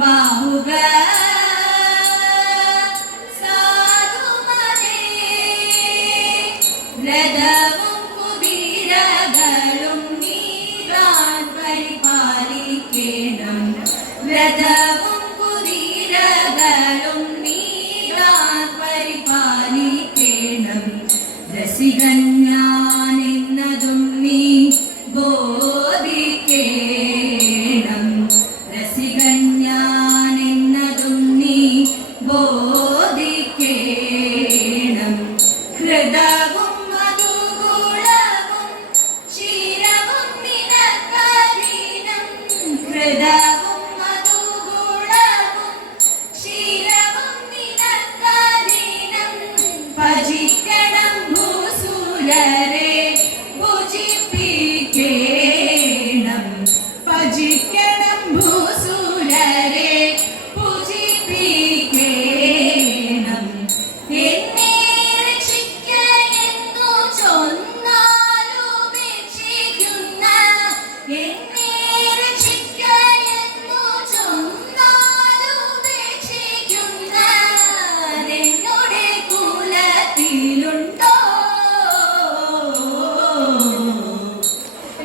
ಬಾಹುಗಳ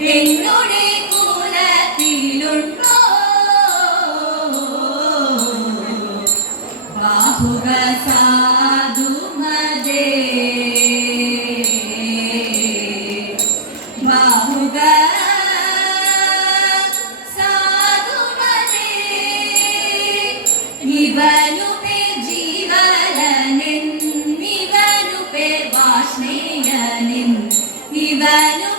എന്നുടെ കൂലത്തിലുണ്ടോ ബാഹുക സാധുമതേ ബാഹുക സാധുമതേ ഇവനു ജീവനെന്നിവനു പേ വാഷ്ണേയനെൻ ഇവനു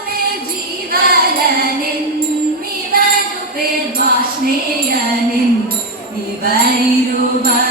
Bye.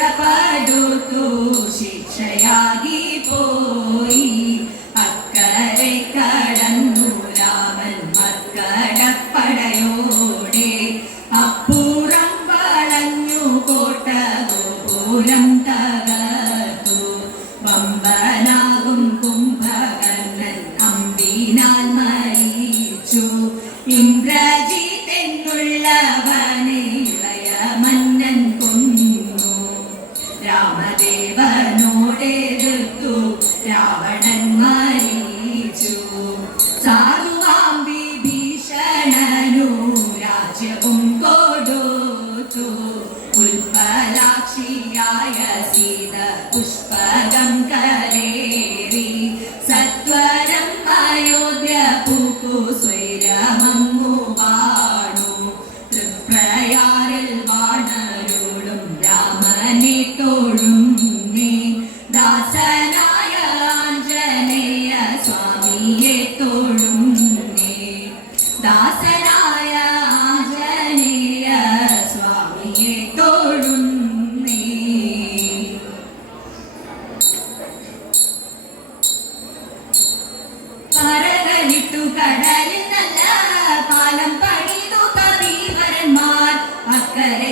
ಚಿರಪಡುತ್ತು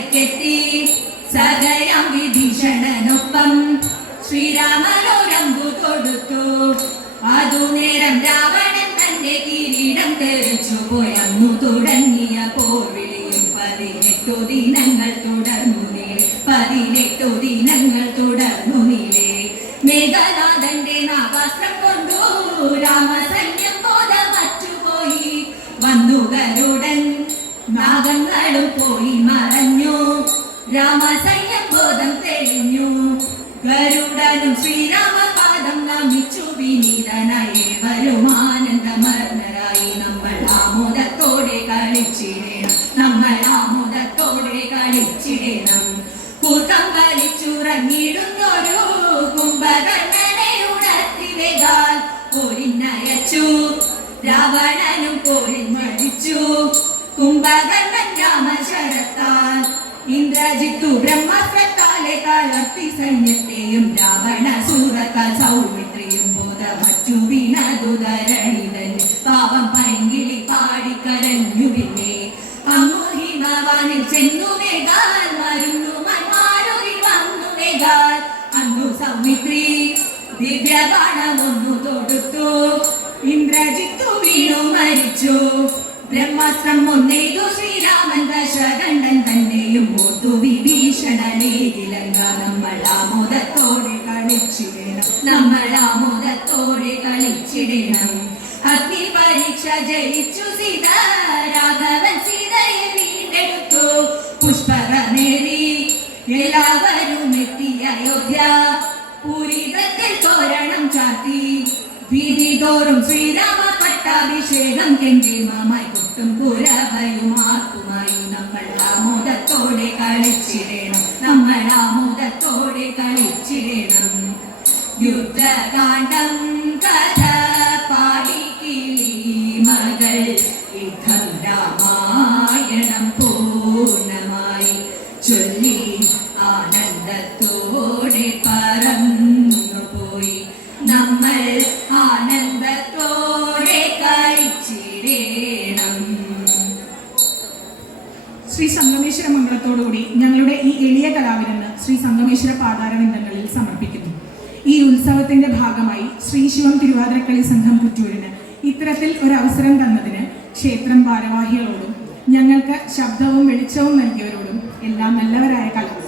അക്കരക്കെത്തി സദയം വിഭീഷണനൊപ്പം ശ്രീരാമനോരമ്പു കൊടുത്തു. അതു നേരം രാവണൻ തന്റെ കിരീടം തെറിച്ചു പോയന്നു തുടങ്ങിയ പോർവിളിയും പതിനെട്ടു ദിനങ്ങൾ തുടർന്നു നീളെ പതിനെട്ടു ദിനങ്ങൾ തുടർന്നു നീളെ. മേഘനാഥന്റെ നാഗാസ്ത്രം കൊണ്ടു രാമസൈന്യം ബോധമറ്റുപോയി. വന്നു ഗരുഡൻ നാഗങ്ങളും പോയി മറഞ്ഞു. രാമസൈന്യം ബോധം തെളിഞ്ഞു. ഗരുഡനും ശ്രീരാമപാദം നമിച്ചു. വിനീതനായി വരുമാനന്ദമർണരായി നമ്മൾ ആമോദത്തോടെ കളിച്ചിടണം. നമ്മൾ ആമോദത്തോടെ കളിച്ചിടണം. കൂത്തം കളിച്ചുറങ്ങിടുന്നൊരു കുംഭകർണനെ പോരിന്നയച്ചു രാവണനും പോരിൽ മരിച്ചു. കുംഭകർണൻ രാമശരത്താൽ ഇന്ദ്രജിത്തു ബ്രഹ്മാസ്ത്രത്താലെ കളർത്തി സൈന്യത്തെയും രാവണ സൂറത്താൽ സൗമിത്രിയും ബോധമറ്റു വീണതുതരണിതൻ പാവം പൈങ്കിളി പാടിക്കരഞ്ഞു പിന്നെ. അങ്ങു ഹിമവാനിൽ ചെന്നു വേഗാൽ മരുന്നു മന്മാരുരി വന്നു വേഗാൽ അന്നു സൗമിത്രി ദിവ്യബാണമൊന്നു തൊടുത്തു. ഇന്ദ്രജിത്തു വീണു മരിച്ചു. ബ്രഹ്മാസ്ത്രം ഒന്നേതു ശ്രീരാമൻ ദശകണ്ഠൻ തന്നെയും ഓർത്തു വിഭീഷണനെ. തിലങ്ക നമ്മളാമോദത്തോടെ കളിച്ചിടണം. നമ്മളാമോദത്തോടെ കളിച്ചിടണം. അഗ്നി പരീക്ഷ ജയിച്ചു സീത രാഘവൻ സീതയെ വീണ്ടെടുത്തു. പുഷ്പക നേടി എല്ലാവരും എത്തി അയോധ്യ. പൂരിതത്തിൽ തോരണം ചാത്തി വീതി തോറും ശ്രീരാമ പട്ടാഭിഷേകം കെങ്കിമമായി കൊട്ടും പുരഭയുമാക്കുമായി നമ്മൾ ആമോദത്തോടെ കളിച്ചിടണം. നമ്മൾ ആമോദത്തോടെ കളിച്ചിടണം. യുദ്ധകാന്ഡം കഥ പാടി കിളി മകൾ. യുദ്ധം രാമായണം പൂർണമായി ചൊല്ലി ആനന്ദത്തോടെ പറന്നു പോയി നമ്മൾ ആനന്ദത്തോടെ ശ്രീ സംഗമേശ്വര പാതാരവിന്ദങ്ങളിൽ സമർപ്പിക്കുന്നു. ഈ ഉത്സവത്തിന്റെ ഭാഗമായി ശ്രീ ശിവം തിരുവാതിരക്കളി സംഘം പുറ്റൂരിന് ഇത്തരത്തിൽ ഒരു അവസരം തന്നതിന് ക്ഷേത്രം ഭാരവാഹികളോടും ഞങ്ങൾക്ക് ശബ്ദവും വെളിച്ചവും നൽകിയവരോടും എല്ലാം നല്ലവരായ കളിക്കുന്നവർ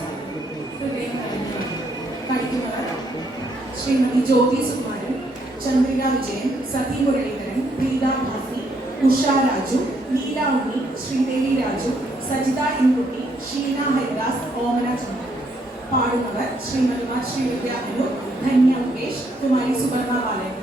ശ്രീമതി ജ്യോതി സുകുമാരൻ ചന്ദ്രിക വിജയൻ സതി മുരളീധരൻ പ്രീത ഭാസി ഉഷ രാജു ലീല ഉണ്ണി ശ്രീദേവി രാജു സജിത ഇൻകുട്ടി ഷീന ഹരിദാസ് ഓമന ചന്ദ്രൻ. പാടുന്നത് ശ്രീമതിമാർ ശ്രീവിദ്യ അനു ധന്യ ഉമേഷ് കുമാരി സുവർണ ബാലൻ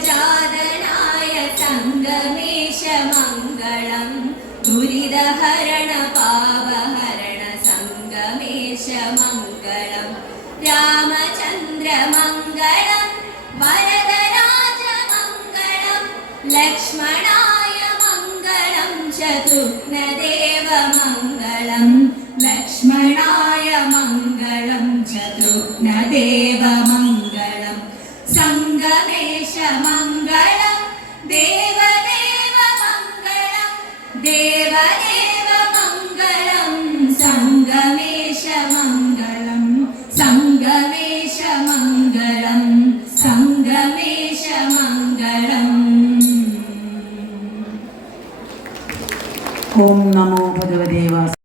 सूर्यवंशजातनाय सङ्गमेश मङ्गलम् दुरिदहरणम् ലക്ഷ്മണായ മംഗളം ശത്രുഘ്നദേവ മംഗളം ലക്ഷ്മണായ മംഗളം ശത്രുഘ്നദേവ മംഗളം സംഗമേശ മംഗളം ദേവദേവ മംഗളം ദേവദേവ 女の子ではでは。